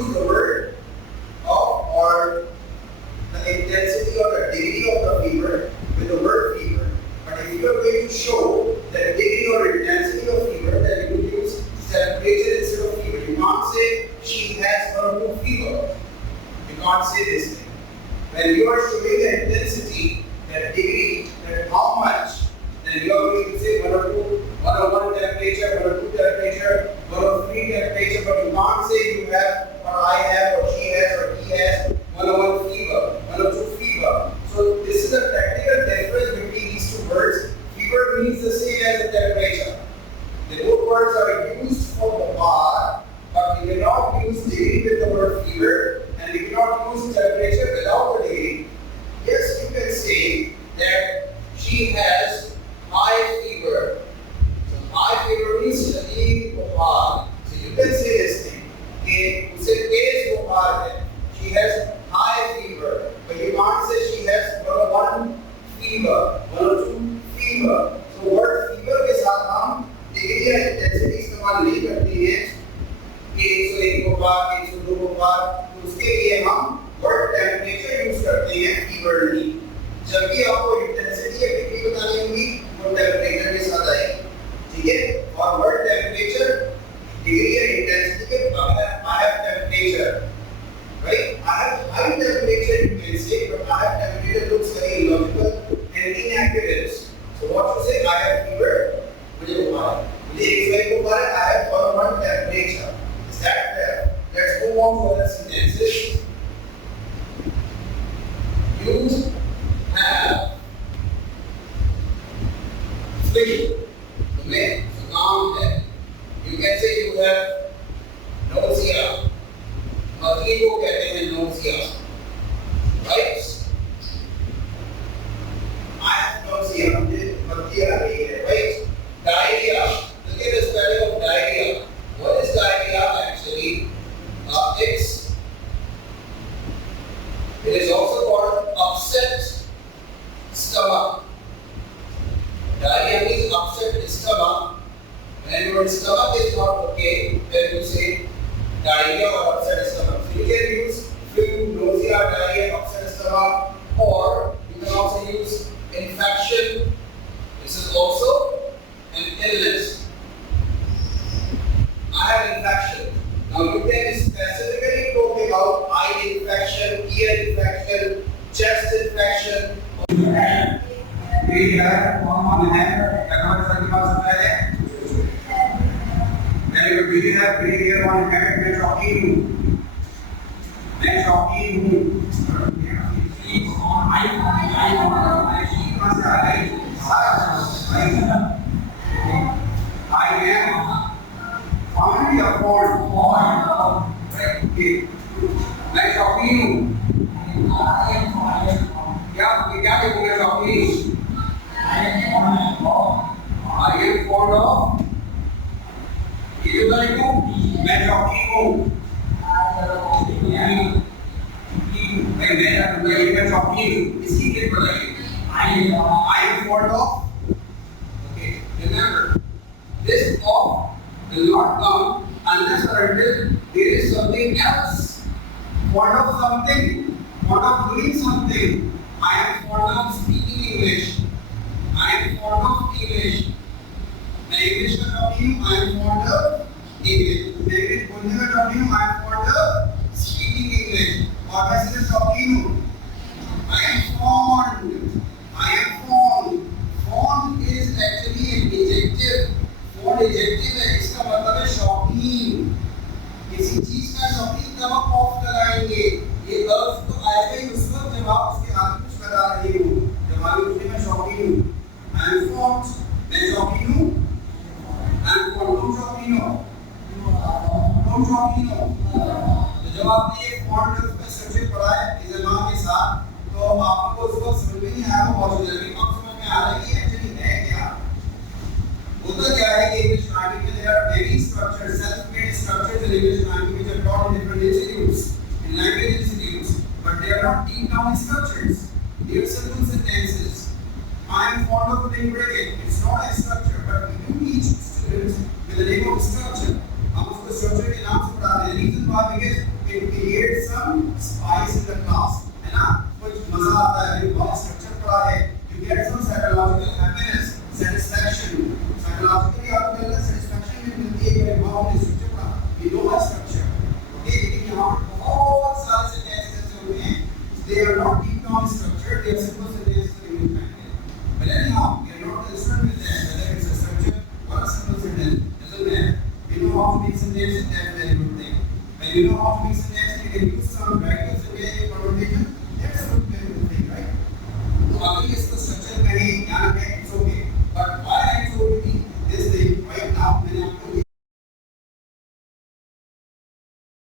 use the word of or the intensity or the degree of the fever with the word fever. But if you are going to show the degree or intensity of fever, then you use temperature instead of fever. You can't say she has 102 fever. You can't say this thing. When you are showing the intensity, the degree, that how much, then you are going to say 102, 101 temperature, 102 temperature, 103 temperature, but you can't say you have, or I have, or she has, or he has 101 fever, 102 fever. So this is a practical difference between these two words. Fever means the same as the temperature. The both words are used for the bar, but we cannot use degree with the word fever, and we cannot use temperature without the degree. Yes, you can say that she has high fever. So high fever means shadid bukhar. So you can say this thing. Usse tez bukhar hai. She has high fever, but you can't say she has 101 fever, 102 fever. So word fever के साथ हम degree या intensity इस्तेमाल नहीं करते हैं कि 101 बुखार, 102 बुखार, तो उसके लिए हम वर्ड टेम्परेचर यूज करते हैं फीवर नहीं. जब भी आपको इंटेंसिटी या डिग्री बतानी होगी वो टेम्परेचर के साथ आएगी. ठीक है. और वर्ड टेम्परेचर डिग्री या इंटेंसिटी के बगैर I have temperature, right? I have high temperature, you can say, but I have temperature looks very illogical and inaccurate. So what you say? I have fever. मुझे बुखार है. मुझे एक बुखार है. I have 101 temperature. Is that fair? Let's move on to other sentences. You have flu. तुम्हें जुकाम है. You can say you have nausea. मछली को कहते हैं nausea. Right? I have nausea. मुझे मछली आ रही है. Right? Diarrhea. Look at the spelling of diarrhea. What is diarrhea actually? It is also called upset stomach. Diarrhea means upset stomach. When your stomach is not okay, then you say diarrhea or upset stomach. So you can use flu, nausea, diarrhea, upset stomach, or you can also use infection. This is also an illness. I have infection. Now you can specifically talk about eye infection, ear infection, chest infection. कौन है? Very good. Do you have gray hair on head? मैं शौकीन हूँ. I am finally a foreign. मैं शौकीन हूँ. क्या देखो मैं शौकीन हूँ. I am fond of. ये जो देखो मैं शौकीन हूँ. मैं शौकीन हूँ. इसकी क्या बताइए? I am fond of. Okay, remember this of will not come unless or until there is something else. Fond of something, fond of doing something. I am fond of speaking English. I am fond of English. मैं English का शौकीन हूँ. I am fond of English. मैं English बोलने का शौकीन हूँ. I am fond of speaking English. और मैं सिर्फ शौकीन हूँ. I am fond. I am fond. Fond is actually an adjective. Fond adjective है. इसका मतलब है शौकीन. किसी चीज का शौकीन तब आप ऑफ लगाएंगे. ये लफ्ज तो आएगा ही उस वक्त जब आप उसके आगे कुछ लगा रहे हो. जब आप उसमें मैं शौकीन हूँ. I am fond. मैं शौकीन हूँ. I am fond. तुम शौकीन हो. तुम शौकीन हो. तो जब आपने ये fond लफ्ज में सब्जेक्ट पढ़ा है इज़मा के साथ, तो आपको उस वक्त समझ में नहीं आया वो बहुत जल्दी अब समझ में आ रहा है कि एक्चुअली है क्या. होता क्या है कि इंग्लिश लैंग्वेज में there are very structured, self-made structures in English language which are taught in different institutes, in language institutes, but they are not deep down structures. They are simple sentences. I am fond of playing cricket. It's not a structure, but we do teach students with the name of structure. हम उसको structure के नाम से पढ़ाते हैं. Reason why because it creates some spice in the class, है ना? कुछ मजा आता है, ये बहुत स्ट्रक्चर पढ़ा है, you get some psychological happiness, satisfaction, psychologically आपको लगता है satisfaction में मिलती है कि वाह हमने स्ट्रक्चर पढ़ा, we know our structure, okay? लेकिन यहाँ पर बहुत सारे sentences ऐसे होते हैं, they are not deep down structured, they are simple sentences.